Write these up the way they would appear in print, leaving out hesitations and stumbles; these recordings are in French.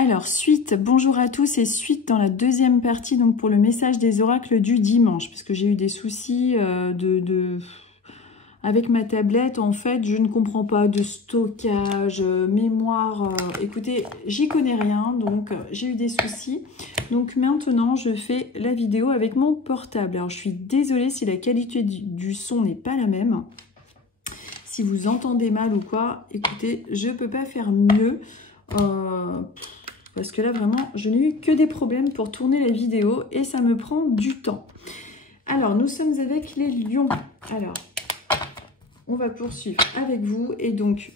Alors, suite, bonjour à tous et suite dans la deuxième partie donc pour le message des oracles du dimanche, parce que j'ai eu des soucis avec ma tablette. En fait, je ne comprends pas de stockage, mémoire. Écoutez, j'y connais rien, donc j'ai eu des soucis. Donc maintenant, je fais la vidéo avec mon portable. Alors, je suis désolée si la qualité du son n'est pas la même. Si vous entendez mal ou quoi, écoutez, je ne peux pas faire mieux. Parce que là, vraiment, je n'ai eu que des problèmes pour tourner la vidéo et ça me prend du temps. Alors, nous sommes avec les lions. Alors, on va poursuivre avec vous. Et donc,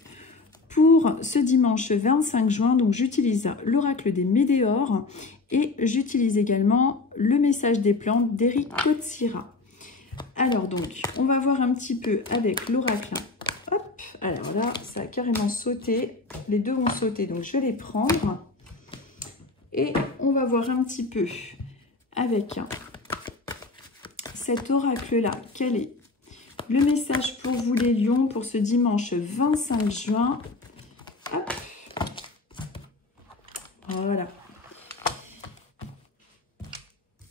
pour ce dimanche 25 juin, donc j'utilise l'oracle des météores et j'utilise également le message des plantes d'Eric Kotsira. Alors, donc, on va voir un petit peu avec l'oracle. Hop, alors là, ça a carrément sauté. Les deux vont sauter, donc je vais les prendre. Et on va voir un petit peu avec cet oracle-là, quel est le message pour vous les lions pour ce dimanche 25 juin. Hop. Voilà.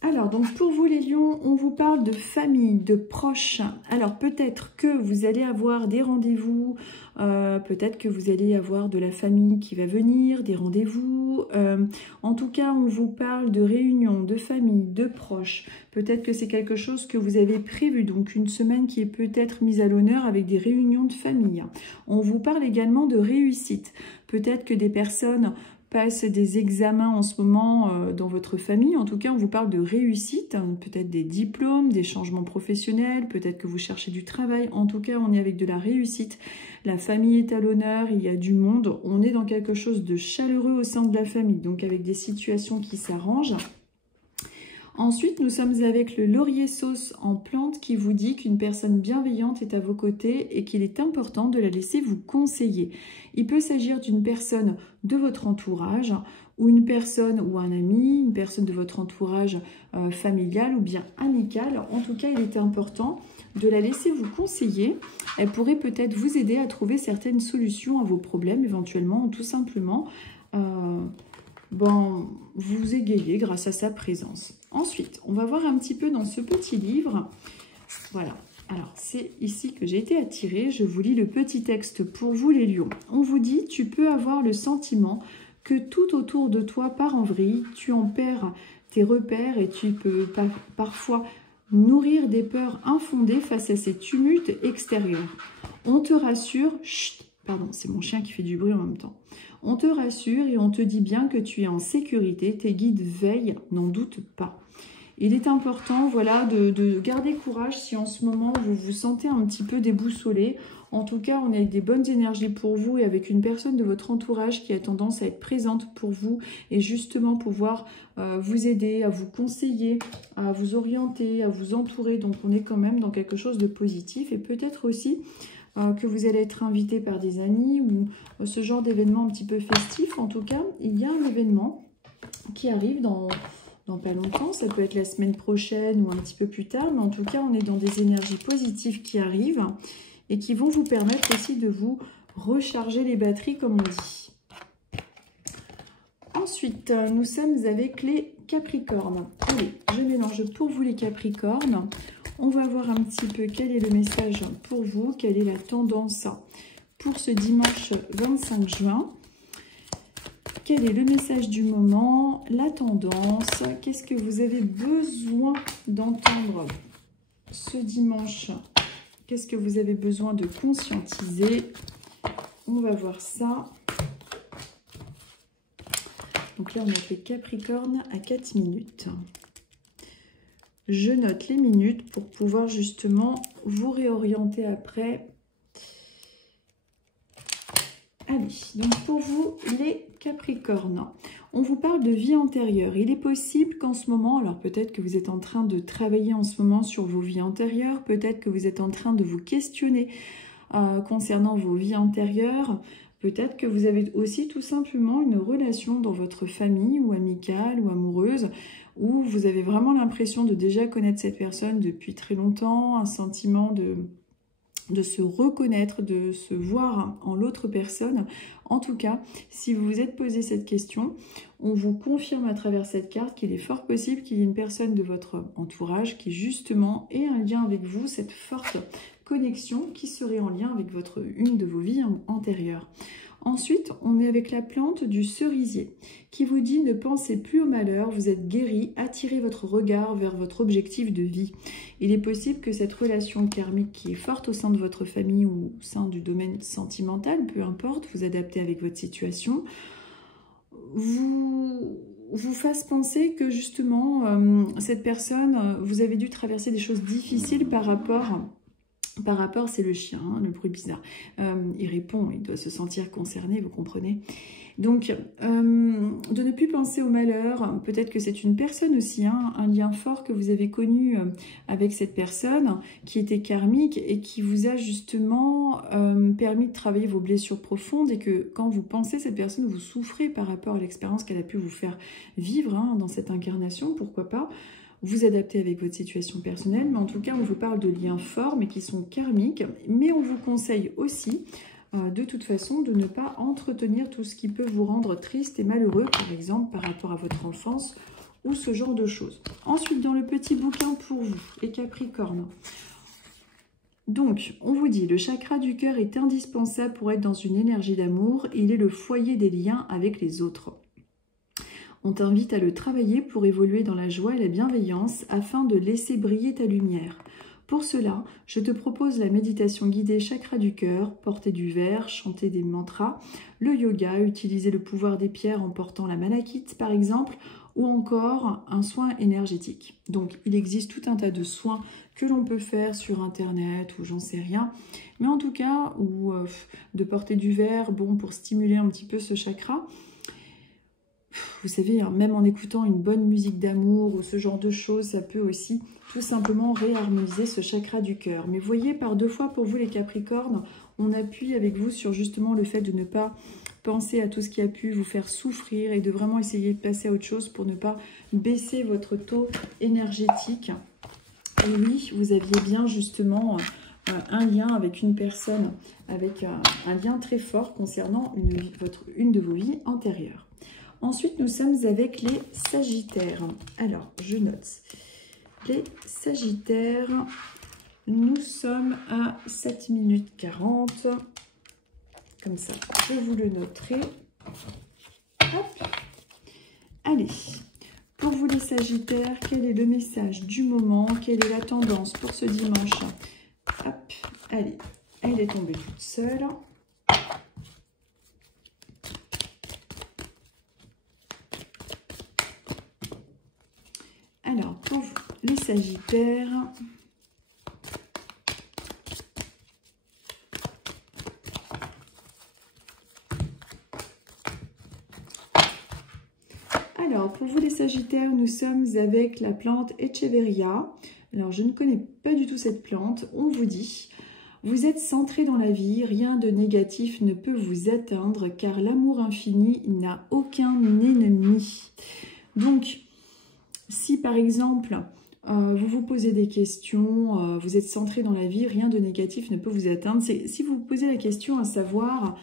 Alors, donc pour vous les lions, on vous parle de famille, de proches. Alors peut-être que vous allez avoir des rendez-vous, peut-être que vous allez avoir de la famille qui va venir, des rendez-vous. En tout cas, on vous parle de réunions, de famille, de proches. Peut-être que c'est quelque chose que vous avez prévu, donc une semaine qui est peut-être mise à l'honneur avec des réunions de famille. On vous parle également de réussite. Peut-être que des personnes passent des examens en ce moment dans votre famille. En tout cas, on vous parle de réussite, hein, peut-être des diplômes, des changements professionnels, peut-être que vous cherchez du travail. En tout cas, on est avec de la réussite. La famille est à l'honneur, il y a du monde. On est dans quelque chose de chaleureux au sein de la famille, donc avec des situations qui s'arrangent. Ensuite, nous sommes avec le laurier sauce en plante qui vous dit qu'une personne bienveillante est à vos côtés et qu'il est important de la laisser vous conseiller. Il peut s'agir d'une personne de votre entourage ou une personne ou un ami, une personne de votre entourage familial ou bien amical. En tout cas, il est important de la laisser vous conseiller. Elle pourrait peut-être vous aider à trouver certaines solutions à vos problèmes éventuellement ou tout simplement vous égayer grâce à sa présence. Ensuite, on va voir un petit peu dans ce petit livre. Voilà. Alors, c'est ici que j'ai été attirée. Je vous lis le petit texte pour vous, les lions. On vous dit, tu peux avoir le sentiment que tout autour de toi part en vrille. Tu en perds tes repères et tu peux parfois nourrir des peurs infondées face à ces tumultes extérieurs. On te rassure... Chut, pardon, c'est mon chien qui fait du bruit en même temps. On te rassure et on te dit bien que tu es en sécurité. Tes guides veillent, n'en doute pas. Il est important, voilà, de garder courage si en ce moment vous vous sentez un petit peu déboussolé. En tout cas, on est avec des bonnes énergies pour vous et avec une personne de votre entourage qui a tendance à être présente pour vous et justement pouvoir vous aider, à vous conseiller, à vous orienter, à vous entourer. Donc, on est quand même dans quelque chose de positif et peut-être aussi que vous allez être invité par des amis ou ce genre d'événement un petit peu festif. En tout cas, il y a un événement qui arrive dans pas longtemps. Ça peut être la semaine prochaine ou un petit peu plus tard. Mais en tout cas, on est dans des énergies positives qui arrivent et qui vont vous permettre aussi de vous recharger les batteries, comme on dit. Ensuite, nous sommes avec les Capricornes. Allez, je mélange pour vous les Capricornes. On va voir un petit peu quel est le message pour vous, quelle est la tendance pour ce dimanche 25 juin. Quel est le message du moment, la tendance, qu'est-ce que vous avez besoin d'entendre ce dimanche? Qu'est-ce que vous avez besoin de conscientiser? On va voir ça. Donc là, on a fait Capricorne à 4 minutes. Je note les minutes pour pouvoir justement vous réorienter après. Allez, donc pour vous, les Capricornes, on vous parle de vie antérieure. Il est possible qu'en ce moment, alors peut-être que vous êtes en train de travailler en ce moment sur vos vies antérieures, peut-être que vous êtes en train de vous questionner concernant vos vies antérieures, peut-être que vous avez aussi tout simplement une relation dans votre famille ou amicale ou amoureuse où vous avez vraiment l'impression de déjà connaître cette personne depuis très longtemps, un sentiment de se reconnaître, de se voir en l'autre personne. En tout cas, si vous vous êtes posé cette question, on vous confirme à travers cette carte qu'il est fort possible qu'il y ait une personne de votre entourage qui justement ait un lien avec vous, cette forte connexion qui serait en lien avec une de vos vies antérieures. Ensuite, on est avec la plante du cerisier qui vous dit ne pensez plus au malheur, vous êtes guéri, attirez votre regard vers votre objectif de vie. Il est possible que cette relation karmique qui est forte au sein de votre famille ou au sein du domaine sentimental, peu importe, vous adaptez avec votre situation, vous fasse penser que justement, cette personne, vous avez dû traverser des choses difficiles par rapport, c'est le chien, hein, le bruit bizarre. Il répond, il doit se sentir concerné, vous comprenez. Donc, de ne plus penser au malheur, peut-être que c'est une personne aussi, hein, un lien fort que vous avez connu avec cette personne qui était karmique et qui vous a justement permis de travailler vos blessures profondes et que quand vous pensez cette personne, vous souffrez par rapport à l'expérience qu'elle a pu vous faire vivre hein, dans cette incarnation, pourquoi pas. Vous adaptez avec votre situation personnelle, mais en tout cas, on vous parle de liens forts, mais qui sont karmiques. Mais on vous conseille aussi, de toute façon, de ne pas entretenir tout ce qui peut vous rendre triste et malheureux, par exemple, par rapport à votre enfance ou ce genre de choses. Ensuite, dans le petit bouquin pour vous, les Capricornes. Donc, on vous dit, le chakra du cœur est indispensable pour être dans une énergie d'amour. Il est le foyer des liens avec les autres. On t'invite à le travailler pour évoluer dans la joie et la bienveillance afin de laisser briller ta lumière. Pour cela, je te propose la méditation guidée chakra du cœur, porter du verre, chanter des mantras, le yoga, utiliser le pouvoir des pierres en portant la malachite par exemple, ou encore un soin énergétique. Donc il existe tout un tas de soins que l'on peut faire sur internet ou j'en sais rien, mais en tout cas, ou de porter du verre, bon, pour stimuler un petit peu ce chakra. Vous savez, hein, même en écoutant une bonne musique d'amour ou ce genre de choses, ça peut aussi tout simplement réharmoniser ce chakra du cœur. Mais voyez, par deux fois pour vous les Capricornes, on appuie avec vous sur justement le fait de ne pas penser à tout ce qui a pu vous faire souffrir et de vraiment essayer de passer à autre chose pour ne pas baisser votre taux énergétique. Et oui, vous aviez bien justement un lien avec une personne, avec un lien très fort concernant une de vos vies antérieures. Ensuite, nous sommes avec les Sagittaires. Alors, je note. Les Sagittaires, nous sommes à 7 minutes 40. Comme ça, je vous le noterai. Hop. Allez, pour vous les Sagittaires, quel est le message du moment? Quelle est la tendance pour ce dimanche? Hop, allez, elle est tombée toute seule. Alors, pour les Sagittaires, nous sommes avec la plante Echeveria. Alors, je ne connais pas du tout cette plante. On vous dit, vous êtes centré dans la vie, rien de négatif ne peut vous atteindre, car l'amour infini n'a aucun ennemi. Donc, si par exemple, vous vous posez des questions, vous êtes centré dans la vie, rien de négatif ne peut vous atteindre. Si vous vous posez la question à savoir,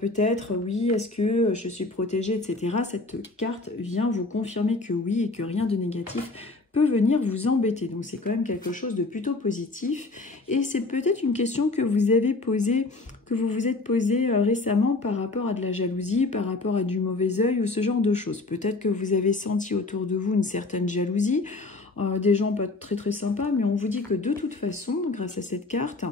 peut-être, oui, est-ce que je suis protégée, etc. Cette carte vient vous confirmer que oui et que rien de négatif peut venir vous embêter. Donc, c'est quand même quelque chose de plutôt positif. Et c'est peut-être une question que vous avez posée, que vous vous êtes posée récemment par rapport à de la jalousie, par rapport à du mauvais œil ou ce genre de choses. Peut-être que vous avez senti autour de vous une certaine jalousie, des gens pas très très sympas, mais on vous dit que de toute façon, grâce à cette carte,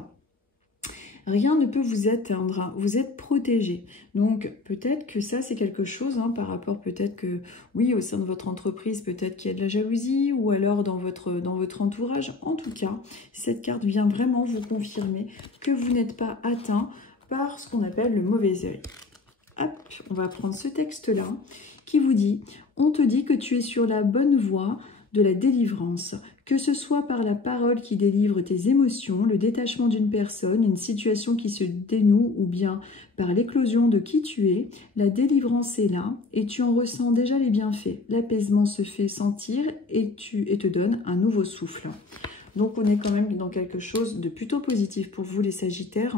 rien ne peut vous atteindre, vous êtes protégé. Donc peut-être que ça c'est quelque chose par rapport peut-être que oui au sein de votre entreprise peut-être qu'il y a de la jalousie ou alors dans votre entourage. En tout cas cette carte vient vraiment vous confirmer que vous n'êtes pas atteint par ce qu'on appelle le mauvais œil. Hop, on va prendre ce texte là qui vous dit « On te dit que tu es sur la bonne voie de la délivrance, que ce soit par la parole qui délivre tes émotions, le détachement d'une personne, une situation qui se dénoue ou bien par l'éclosion de qui tu es, la délivrance est là et tu en ressens déjà les bienfaits. L'apaisement se fait sentir et te donne un nouveau souffle. » Donc on est quand même dans quelque chose de plutôt positif pour vous les Sagittaires,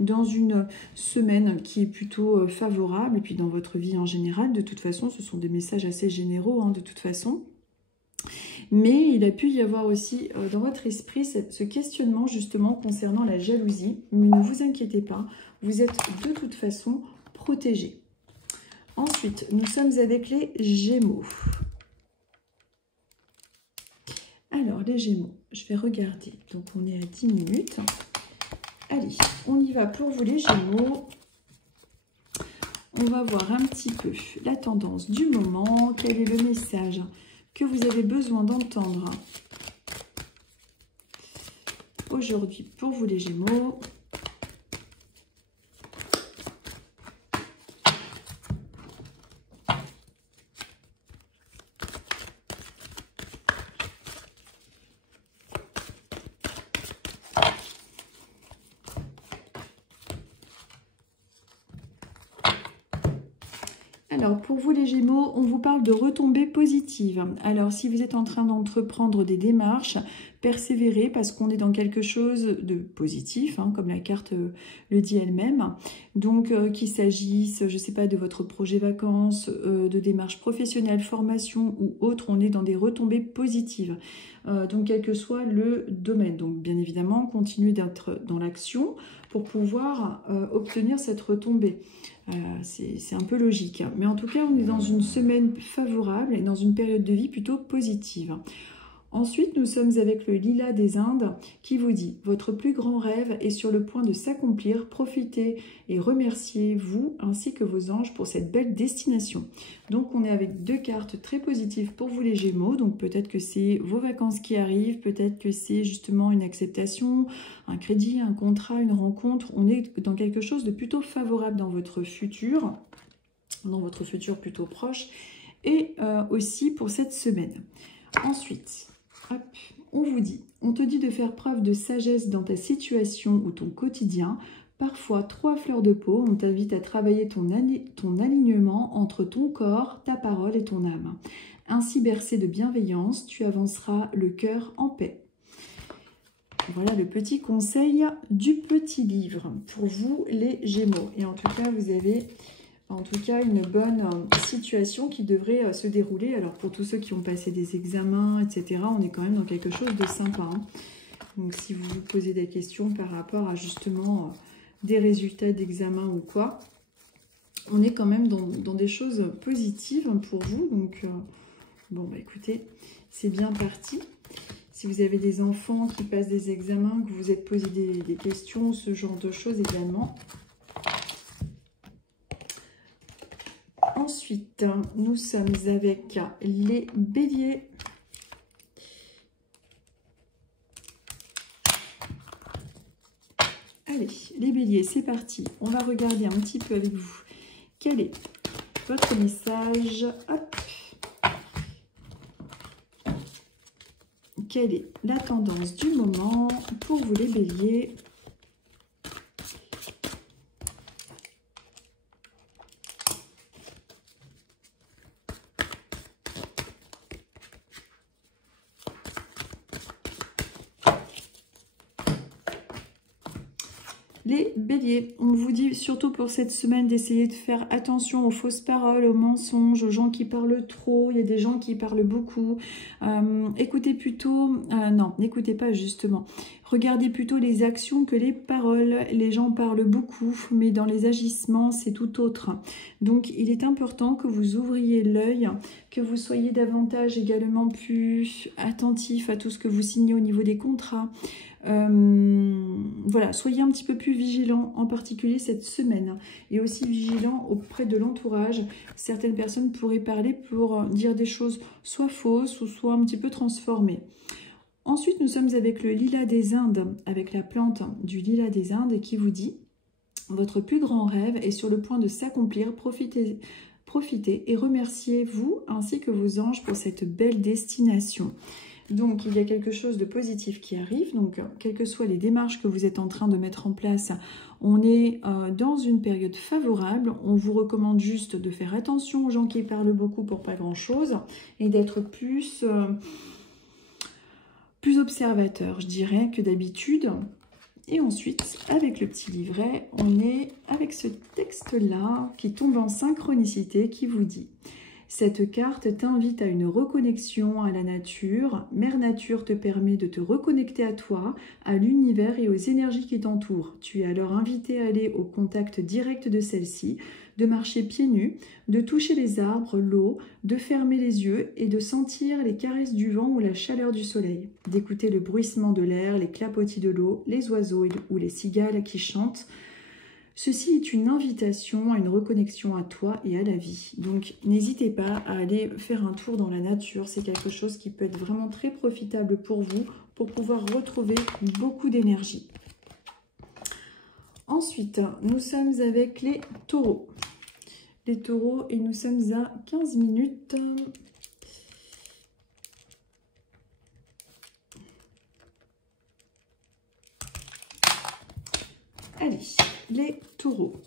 dans une semaine qui est plutôt favorable, et puis dans votre vie en général. De toute façon, ce sont des messages assez généraux, hein, de toute façon. Mais il a pu y avoir aussi dans votre esprit ce questionnement justement concernant la jalousie. Mais ne vous inquiétez pas, vous êtes de toute façon protégé. Ensuite, nous sommes avec les Gémeaux. Alors, les Gémeaux, je vais regarder. Donc, on est à 10 minutes. Allez, on y va pour vous les Gémeaux. On va voir un petit peu la tendance du moment. Quel est le message que vous avez besoin d'entendre aujourd'hui pour vous les Gémeaux? Alors, pour vous les Gémeaux, on vous parle de retombées positives. Alors, si vous êtes en train d'entreprendre des démarches, persévérez parce qu'on est dans quelque chose de positif, hein, comme la carte le dit elle-même. Donc, qu'il s'agisse, je ne sais pas, de votre projet vacances, de démarches professionnelles, formation ou autre, on est dans des retombées positives. Donc, quel que soit le domaine. Donc, bien évidemment, continuez d'être dans l'action pour pouvoir obtenir cette retombée. C'est un peu logique. Mais en tout cas, on est dans une semaine favorable et dans une période de vie plutôt positive. Ensuite, nous sommes avec le Lilas des Indes qui vous dit « Votre plus grand rêve est sur le point de s'accomplir. Profitez et remerciez vous ainsi que vos anges pour cette belle destination. » Donc, on est avec deux cartes très positives pour vous les Gémeaux. Donc, peut-être que c'est vos vacances qui arrivent, peut-être que c'est justement une acceptation, un crédit, un contrat, une rencontre. On est dans quelque chose de plutôt favorable dans votre futur plutôt proche et aussi pour cette semaine. Ensuite, hop, on te dit de faire preuve de sagesse dans ta situation ou ton quotidien. Parfois, trop à fleur de peau, on t'invite à travailler ton alignement entre ton corps, ta parole et ton âme. Ainsi bercé de bienveillance, tu avanceras le cœur en paix. Voilà le petit conseil du petit livre pour vous les Gémeaux. Et en tout cas, vous avez une bonne situation qui devrait se dérouler. Alors pour tous ceux qui ont passé des examens, etc., on est quand même dans quelque chose de sympa. Hein. Donc si vous vous posez des questions par rapport à justement des résultats d'examen ou quoi, on est quand même dans des choses positives pour vous. Donc bon, bah écoutez, c'est bien parti. Si vous avez des enfants qui passent des examens, que vous vous êtes posé des questions, ce genre de choses également. Ensuite, nous sommes avec les Béliers. Allez, les Béliers, c'est parti. On va regarder un petit peu avec vous quel est votre message. Hop. Quelle est la tendance du moment pour vous les Béliers? Les Béliers, on vous dit surtout pour cette semaine d'essayer de faire attention aux fausses paroles, aux mensonges, aux gens qui parlent trop. Il y a des gens qui parlent beaucoup. Écoutez plutôt... non, n'écoutez pas justement. Regardez plutôt les actions que les paroles. Les gens parlent beaucoup, mais dans les agissements, c'est tout autre. Donc, il est important que vous ouvriez l'œil, que vous soyez davantage également plus attentif à tout ce que vous signez au niveau des contrats. Voilà, soyez un petit peu plus vigilants, en particulier cette semaine, et aussi vigilants auprès de l'entourage. Certaines personnes pourraient parler pour dire des choses soit fausses ou soit un petit peu transformées. Ensuite, nous sommes avec le Lilas des Indes, avec la plante du Lilas des Indes qui vous dit « Votre plus grand rêve est sur le point de s'accomplir, profitez et remerciez-vous ainsi que vos anges pour cette belle destination. » Donc, il y a quelque chose de positif qui arrive. Donc, quelles que soient les démarches que vous êtes en train de mettre en place, on est dans une période favorable. On vous recommande juste de faire attention aux gens qui parlent beaucoup pour pas grand-chose et d'être plus plus observateur, je dirais, que d'habitude. Et ensuite, avec le petit livret, on est avec ce texte-là qui tombe en synchronicité, qui vous dit: cette carte t'invite à une reconnexion à la nature. Mère Nature te permet de te reconnecter à toi, à l'univers et aux énergies qui t'entourent. Tu es alors invité à aller au contact direct de celle-ci, de marcher pieds nus, de toucher les arbres, l'eau, de fermer les yeux et de sentir les caresses du vent ou la chaleur du soleil, d'écouter le bruissement de l'air, les clapotis de l'eau, les oiseaux ou les cigales qui chantent. Ceci est une invitation à une reconnexion à toi et à la vie. Donc, n'hésitez pas à aller faire un tour dans la nature. C'est quelque chose qui peut être vraiment très profitable pour vous, pour pouvoir retrouver beaucoup d'énergie. Ensuite, nous sommes avec les taureaux. Les taureaux, et nous sommes à 15 minutes. Allez, les taureaux.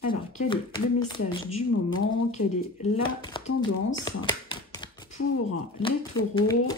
Alors, quel est le message du moment? Quelle est la tendance pour les taureaux?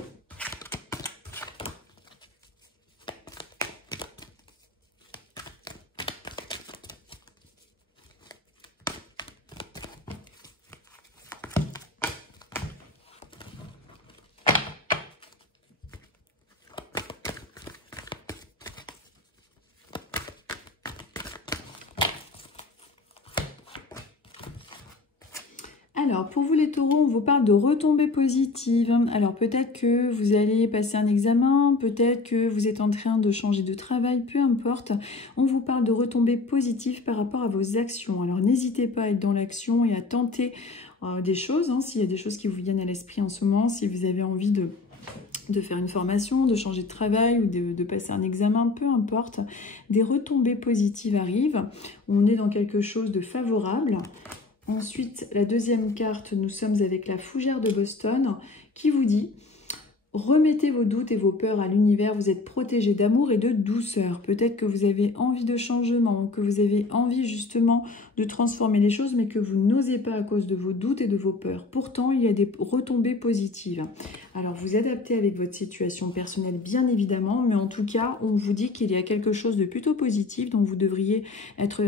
Alors, pour vous les taureaux, on vous parle de retombées positives. Alors, peut-être que vous allez passer un examen, peut-être que vous êtes en train de changer de travail, peu importe. On vous parle de retombées positives par rapport à vos actions. Alors, n'hésitez pas à être dans l'action et à tenter des choses, hein, s'il y a des choses qui vous viennent à l'esprit en ce moment, si vous avez envie de faire une formation, de changer de travail ou de passer un examen, peu importe. Des retombées positives arrivent. On est dans quelque chose de favorable. Ensuite, la deuxième carte, nous sommes avec la fougère de Boston qui vous dit: remettez vos doutes et vos peurs à l'univers, vous êtes protégé d'amour et de douceur. Peut-être que vous avez envie de changement, que vous avez envie justement de transformer les choses, mais que vous n'osez pas à cause de vos doutes et de vos peurs. Pourtant, il y a des retombées positives. Alors, vous adaptez avec votre situation personnelle, bien évidemment, mais en tout cas, on vous dit qu'il y a quelque chose de plutôt positif dont vous devriez être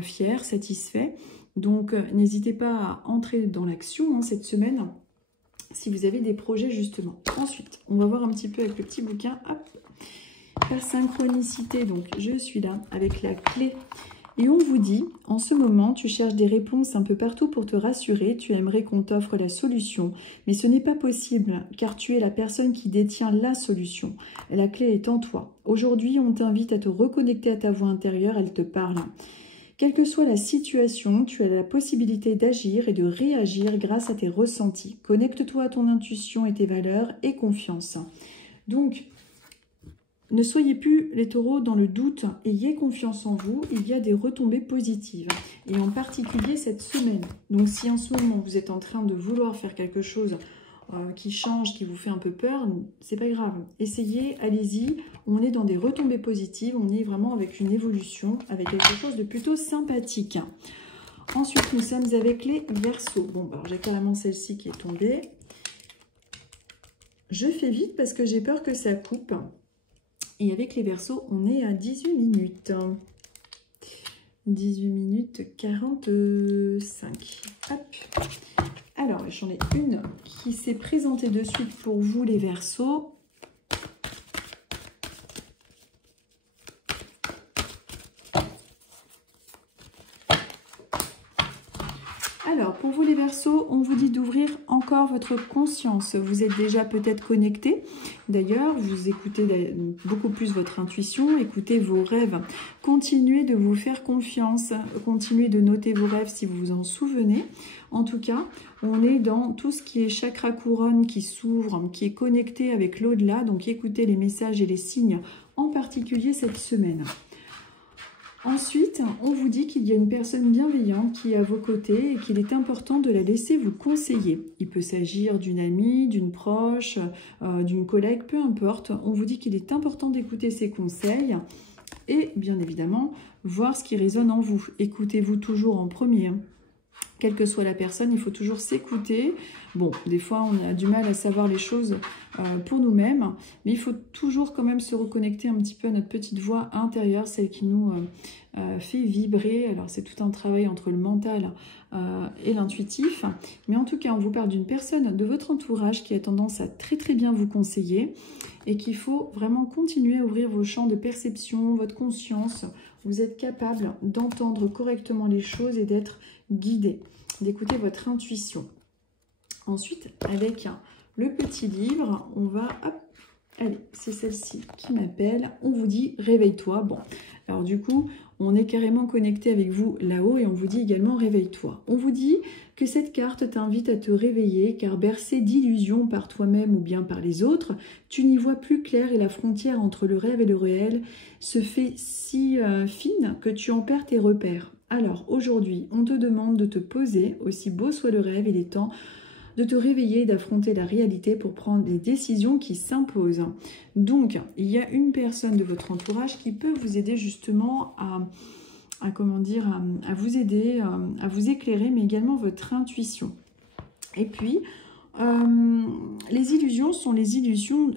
fier, satisfait. Donc, n'hésitez pas à entrer dans l'action cette semaine, si vous avez des projets justement. Ensuite, on va voir un petit peu avec le petit bouquin. Hop, par synchronicité, donc je suis là avec la clé. Et on vous dit, en ce moment, tu cherches des réponses un peu partout pour te rassurer. Tu aimerais qu'on t'offre la solution. Mais ce n'est pas possible, car tu es la personne qui détient la solution. La clé est en toi. Aujourd'hui, on t'invite à te reconnecter à ta voix intérieure. Elle te parle. Quelle que soit la situation, tu as la possibilité d'agir et de réagir grâce à tes ressentis. Connecte-toi à ton intuition et tes valeurs et confiance. Donc, ne soyez plus les taureaux dans le doute, ayez confiance en vous, il y a des retombées positives. Et en particulier cette semaine. Donc si en ce moment vous êtes en train de vouloir faire quelque chose qui change, qui vous fait un peu peur, c'est pas grave. Essayez, allez-y. On est dans des retombées positives, on est vraiment avec une évolution, avec quelque chose de plutôt sympathique. Ensuite, nous sommes avec les Verseaux. Bon, alors j'ai carrément celle-ci qui est tombée. Je fais vite parce que j'ai peur que ça coupe. Et avec les Verseaux, on est à 18 minutes. 18 minutes 45. Hop. Alors, j'en ai une qui s'est présentée de suite pour vous, les Verseaux. Alors, pour vous les Verseaux, on vous dit d'ouvrir encore votre conscience. Vous êtes déjà peut-être connecté. D'ailleurs, vous écoutez beaucoup plus votre intuition, écoutez vos rêves. Continuez de vous faire confiance, continuez de noter vos rêves si vous vous en souvenez. En tout cas, on est dans tout ce qui est chakra couronne qui s'ouvre, qui est connecté avec l'au-delà. Donc, écoutez les messages et les signes, en particulier cette semaine. Ensuite, on vous dit qu'il y a une personne bienveillante qui est à vos côtés et qu'il est important de la laisser vous conseiller. Il peut s'agir d'une amie, d'une proche, d'une collègue, peu importe. On vous dit qu'il est important d'écouter ses conseils et, bien évidemment, voir ce qui résonne en vous. Écoutez-vous toujours en premier. quelle que soit la personne, il faut toujours s'écouter. Bon, des fois, on a du mal à savoir les choses pour nous-mêmes, mais il faut toujours quand même se reconnecter un petit peu à notre petite voix intérieure, celle qui nous fait vibrer. Alors, c'est tout un travail entre le mental et l'intuitif. Mais en tout cas, on vous parle d'une personne de votre entourage qui a tendance à très très bien vous conseiller et qu'il faut vraiment continuer à ouvrir vos champs de perception, votre conscience. Vous êtes capable d'entendre correctement les choses et d'être guidé, d'écouter votre intuition. Ensuite, avec le petit livre, on va... Hop, allez, c'est celle-ci qui m'appelle. On vous dit « Réveille-toi ». Bon, alors du coup, on est carrément connecté avec vous là-haut et on vous dit également « Réveille-toi ». On vous dit que cette carte t'invite à te réveiller car bercé d'illusions par toi-même ou bien par les autres, tu n'y vois plus clair et la frontière entre le rêve et le réel se fait si fine que tu en perds tes repères. Alors aujourd'hui, on te demande de te poser, aussi beau soit le rêve, il est temps de te réveiller, d'affronter la réalité pour prendre les décisions qui s'imposent. Donc, il y a une personne de votre entourage qui peut vous aider justement à vous aider, à vous éclairer, mais également votre intuition. Et puis, les illusions sont les illusions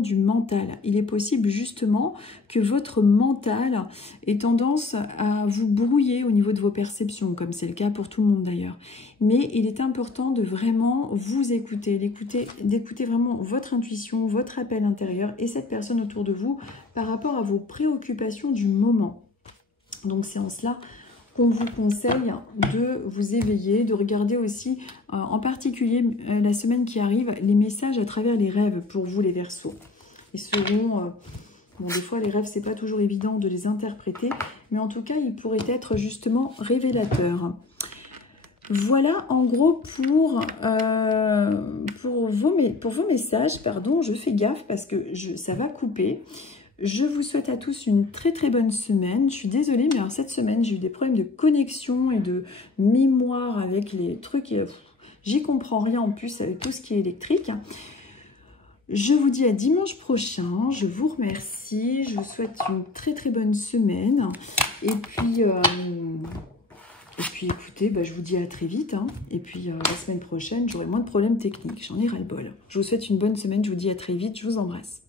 du mental. Il est possible justement que votre mental ait tendance à vous brouiller au niveau de vos perceptions, comme c'est le cas pour tout le monde d'ailleurs. Mais il est important de vraiment vous écouter, d'écouter vraiment votre intuition, votre appel intérieur et cette personne autour de vous par rapport à vos préoccupations du moment. Donc c'est en cela qu'on vous conseille de vous éveiller, de regarder aussi, en particulier la semaine qui arrive, les messages à travers les rêves pour vous les Verseaux. Ils seront, bon des fois les rêves c'est pas toujours évident de les interpréter, mais en tout cas ils pourraient être justement révélateurs. Voilà en gros pour vos messages, pardon, je fais gaffe parce que ça va couper. Je vous souhaite à tous une très très bonne semaine. Je suis désolée, mais alors cette semaine, j'ai eu des problèmes de connexion et de mémoire avec les trucs. J'y comprends rien en plus avec tout ce qui est électrique. Je vous dis à dimanche prochain. Je vous remercie. Je vous souhaite une très très bonne semaine. Et puis écoutez, bah, je vous dis à très vite. Hein. Et puis la semaine prochaine, j'aurai moins de problèmes techniques. J'en ai ras le bol. Je vous souhaite une bonne semaine. Je vous dis à très vite. Je vous embrasse.